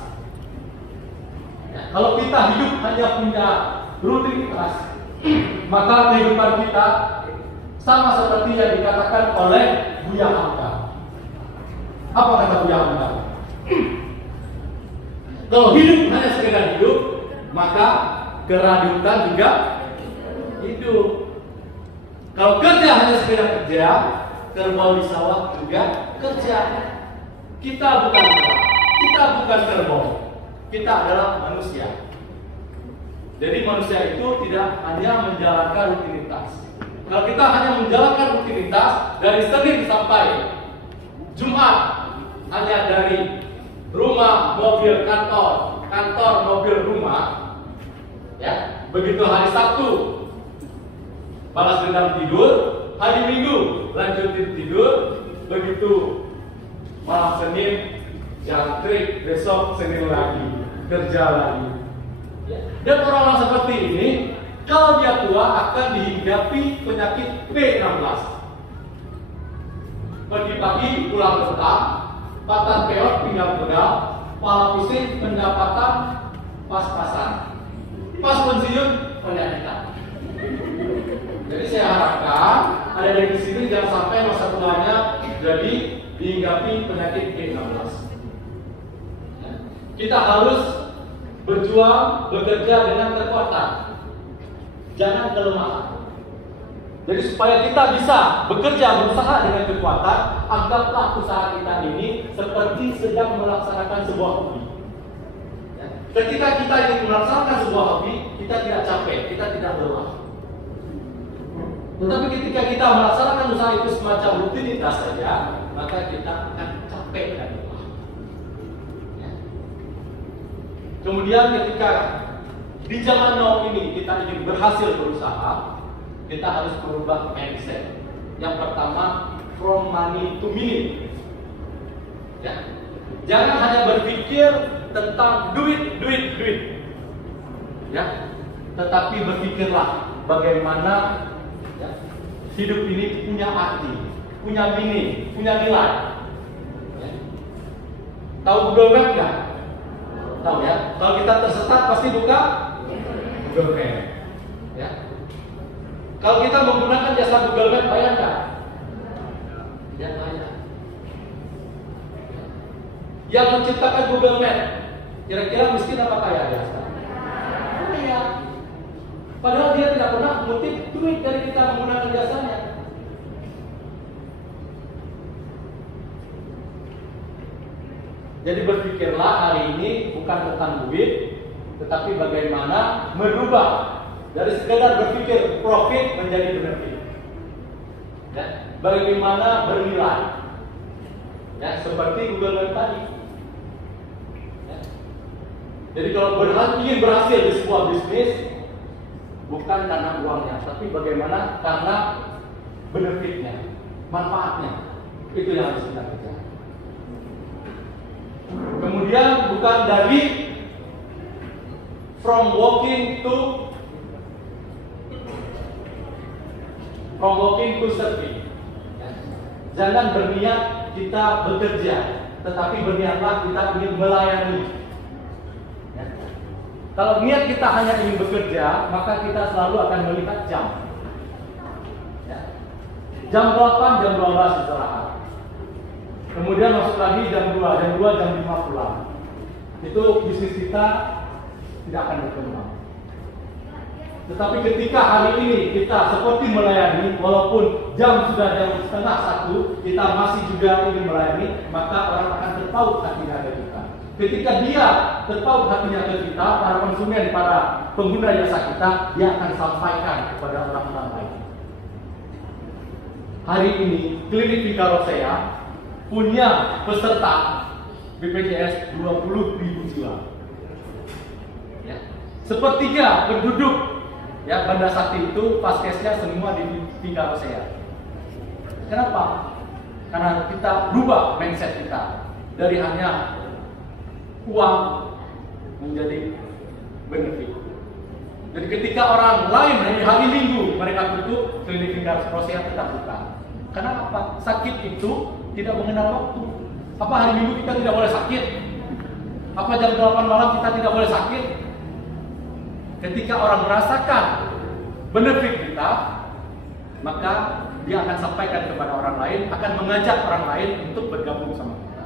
Ya, kalau kita hidup hanya punya rutinitas, maka kehidupan kita sama seperti yang dikatakan oleh Buya Hamka. Apa kata Buya Hamka? Kalau hidup hanya sekedar hidup, maka keradutan juga hidup. Kalau kerja hanya sekedar kerja, kerbau di sawah juga kerja. Kita bukan kerbau. Kita adalah manusia. Jadi manusia itu tidak hanya menjalankan rutinitas. Kalau kita hanya menjalankan rutinitas dari Senin sampai Jumat, hanya dari rumah mobil kantor, kantor mobil rumah, ya. Begitu hari Sabtu balas dendam tidur, hari Minggu lanjutin tidur, begitu malam Senin jangkrik, besok Senin lagi kerja lagi. Ya. Dan orang-orang seperti ini, kalau dia tua akan dihinggapi penyakit P16. Pagi-pagi pulang petang, patah peot pinggang pegal, kepala pusing, pendapatan pas-pasan. pas pensiun melihat kita. Jadi saya harapkan ada dari sini jangan sampai masa tuanya jadi dihinggapi penyakit G16. Kita harus berjuang, bekerja dengan kekuatan, jangan kelemahan. Jadi supaya kita bisa bekerja, berusaha dengan kekuatan, anggaplah usaha kita ini seperti sedang melaksanakan sebuah hobi. Ketika kita ingin melaksanakan sebuah hobi, kita tidak capek, kita tidak lelah. Tetapi ketika kita melaksanakan usaha itu semacam rutinitas saja, maka kita akan capek dan lelah. Kemudian ketika di zaman now ini kita ingin berhasil berusaha, kita harus merubah mindset. Yang pertama, from money to meaning. Ya. Jangan hanya berpikir tentang duit. Ya. Tetapi berpikirlah bagaimana ya, hidup ini punya arti, punya meaning, punya nilai. Ya. Tahu Google Map nggak? Tahu ya. Kalau kita tersesat pasti buka Google Map. Ya. Kalau kita menggunakan jasa Google Map, bayar nggak? Ya, bayar. Yang menciptakan Google Map, kira-kira miskin apa kaya dia? Kaya. Padahal dia tidak pernah mengutip duit dari kita menggunakan jasanya. Jadi berpikirlah hari ini bukan tentang duit, tetapi bagaimana merubah dari sekedar berpikir profit menjadi benefit. Ya, bagaimana bernilai. Ya, seperti Google Map tadi. Ya. Jadi kalau ingin berhasil di sebuah bisnis, bukan karena uangnya, tapi bagaimana karena benefitnya, manfaatnya. Itu yang harus kita kerjakan. Kemudian bukan dari from walking to serving. Jangan berniat kita bekerja, tetapi berniatlah kita ingin melayani. Ya. Kalau niat kita hanya ingin bekerja, maka kita selalu akan melihat jam. Ya. Jam 8, jam 12 istirahat. Kemudian masuk lagi jam 2, jam 5 pulang. Itu bisnis kita tidak akan berkembang. Tetapi ketika hari ini kita seperti melayani, walaupun jam sudah jam 12:30, kita masih juga ingin melayani, maka orang akan terpaut hatinya ke kita. Ketika dia terpaut hatinya ke kita, para konsumen, para pengguna jasa kita, dia akan sampaikan kepada orang-orang lain. Hari ini klinik Vikarosea punya peserta BPJS 20.000 jiwa. Ya. Sepertiga penduduk ya Banda Sakti itu paskesnya semua di Vikarosea. Kenapa? Karena kita rubah mindset kita dari hanya uang menjadi benefit. Jadi ketika orang lain hari Minggu mereka tutup, klinik Vikarosea tetap buka. Karena apa? Sakit itu tidak mengenal waktu. Apa hari Minggu kita tidak boleh sakit? Apa jam 8 malam kita tidak boleh sakit? Ketika orang merasakan benefit kita, maka dia akan sampaikan kepada orang lain, akan mengajak orang lain untuk bergabung sama kita.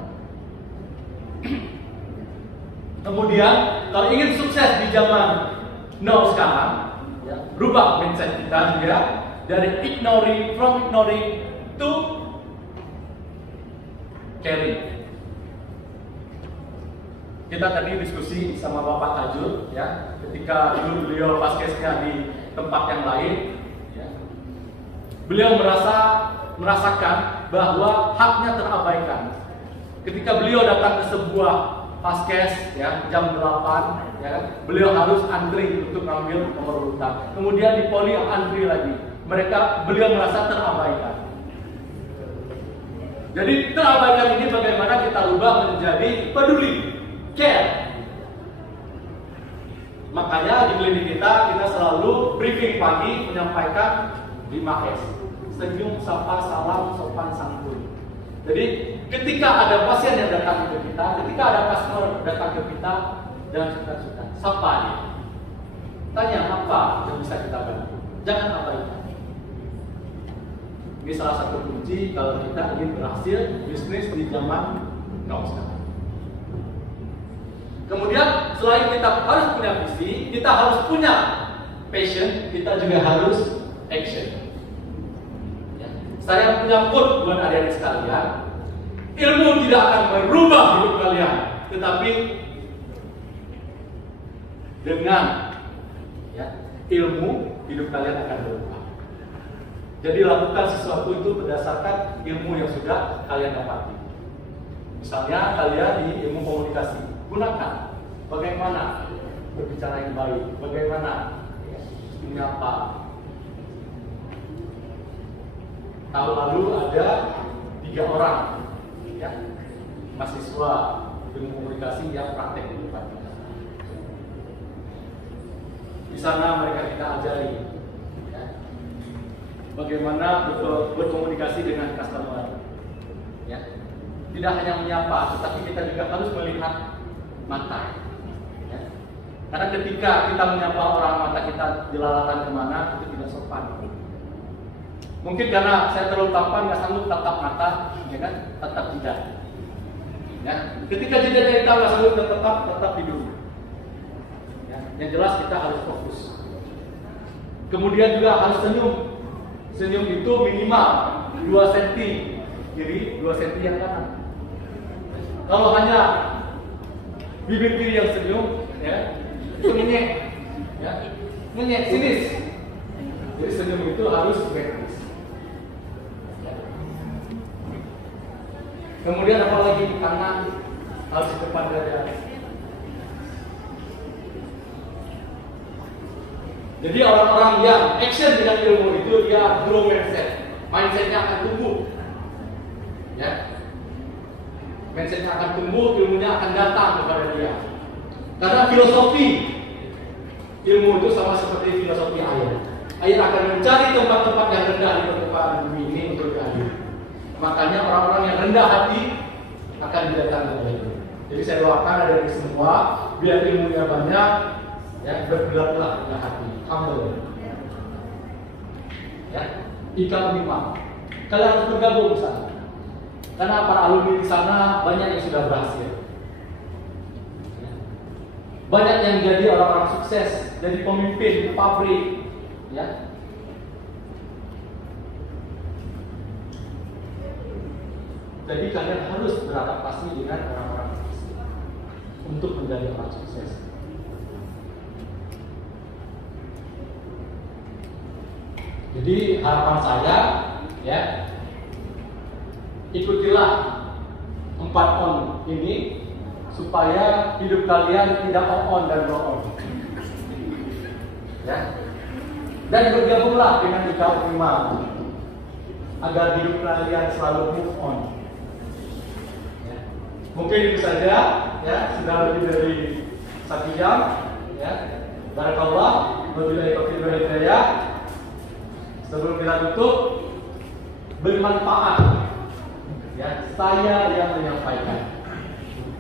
Kemudian, kalau ingin sukses di zaman now sekarang, ya, rubah mindset kita juga dari ignoring to caring. Kita tadi diskusi sama Bapak Tajul, ya, ketika dulu beliau paskesnya di tempat yang lain, ya, beliau merasakan bahwa haknya terabaikan. Ketika beliau datang ke sebuah paskes, ya, jam 8, ya, beliau harus antri untuk mengambil nomor urutan. Kemudian di poli antri lagi, beliau merasa terabaikan. Jadi terabaikan ini bagaimana kita rubah menjadi peduli. Care. Makanya di klinik kita selalu briefing pagi menyampaikan 5S. Senyum, sapa, salam, sopan, santun. Jadi ketika ada pasien yang datang ke kita, ketika ada customer datang ke kita, jangan suka-suka, sapa dia. Tanya apa yang bisa kita bantu. Jangan abaikan. Ini salah satu kunci kalau kita ingin berhasil bisnis di zaman now sekarang. Kemudian selain kita harus punya visi, kita harus punya passion, kita juga harus action. Ya. Saya punya quote buat adik-adik sekalian. Ilmu tidak akan merubah hidup kalian, tetapi dengan ilmu hidup kalian akan berubah. Jadi lakukan sesuatu itu berdasarkan ilmu yang sudah kalian dapati. Misalnya kalian di ilmu komunikasi, gunakan bagaimana berbicara yang baik, bagaimana menyapa. Tahun lalu ada 3 orang mahasiswa ilmu komunikasi yang praktek di depan kita. Di sana mereka kita ajari bagaimana berkomunikasi dengan customer. Tidak hanya menyapa, tetapi kita juga harus melihat mata. Karena ketika kita menyapa orang, mata kita jelalatan kemana, itu tidak sopan. Mungkin karena saya terlalu tampan, nggak sanggup tatap mata, tatap jidat. Ketika jidatnya hitam, nggak sanggup tetap hidung. Yang jelas kita harus fokus. Kemudian juga harus senyum. Senyum itu minimal 2 cm kiri, 2 cm yang kanan. Kalau hanya bibir kiri yang senyum, itu ngenyek, ngenyek, sinis. Jadi senyum itu harus berkis. Kemudian apalagi tangan harus di depan dada. Jadi orang-orang yang action dengan ilmu itu dia grow mindsetnya akan tumbuh. Mindsetnya akan tumbuh, ilmunya akan datang kepada dia. Karena filosofi ilmu itu sama seperti filosofi air. Air akan mencari tempat-tempat yang rendah di permukaan bumi ini untuk diambil. Makanya orang-orang yang rendah hati akan didatangi oleh itu. Jadi saya doakan dari semua biar ilmunya banyak, bergeraklah rendah hati, humble. Ikan 5. Kalian harus bergabung di sana. Karena para alumni di sana banyak yang sudah berhasil. Banyak yang jadi orang-orang sukses, jadi pemimpin di pabrik, Jadi kalian harus beradaptasi dengan orang-orang sukses untuk menjadi orang sukses. Jadi harapan saya, ikutilah 4 on ini supaya hidup kalian tidak on dan blow on. Dan bergabunglah dengan IKU 5 agar hidup kalian selalu move on. Mungkin itu saja, sudah lebih dari 1 jam. Barakallah, wabillahi taufiq wal hidayah. Sebelum kita tutup, bermanfaat. Saya yang menyampaikan.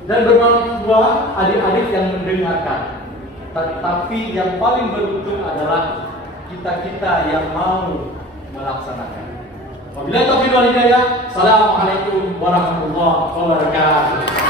Dan bermanfaat adik-adik yang mendengarkan. Tapi yang paling beruntung adalah kita-kita yang mau melaksanakan. Wabillahi taufiq wal hidayah. Assalamualaikum warahmatullahi wabarakatuh.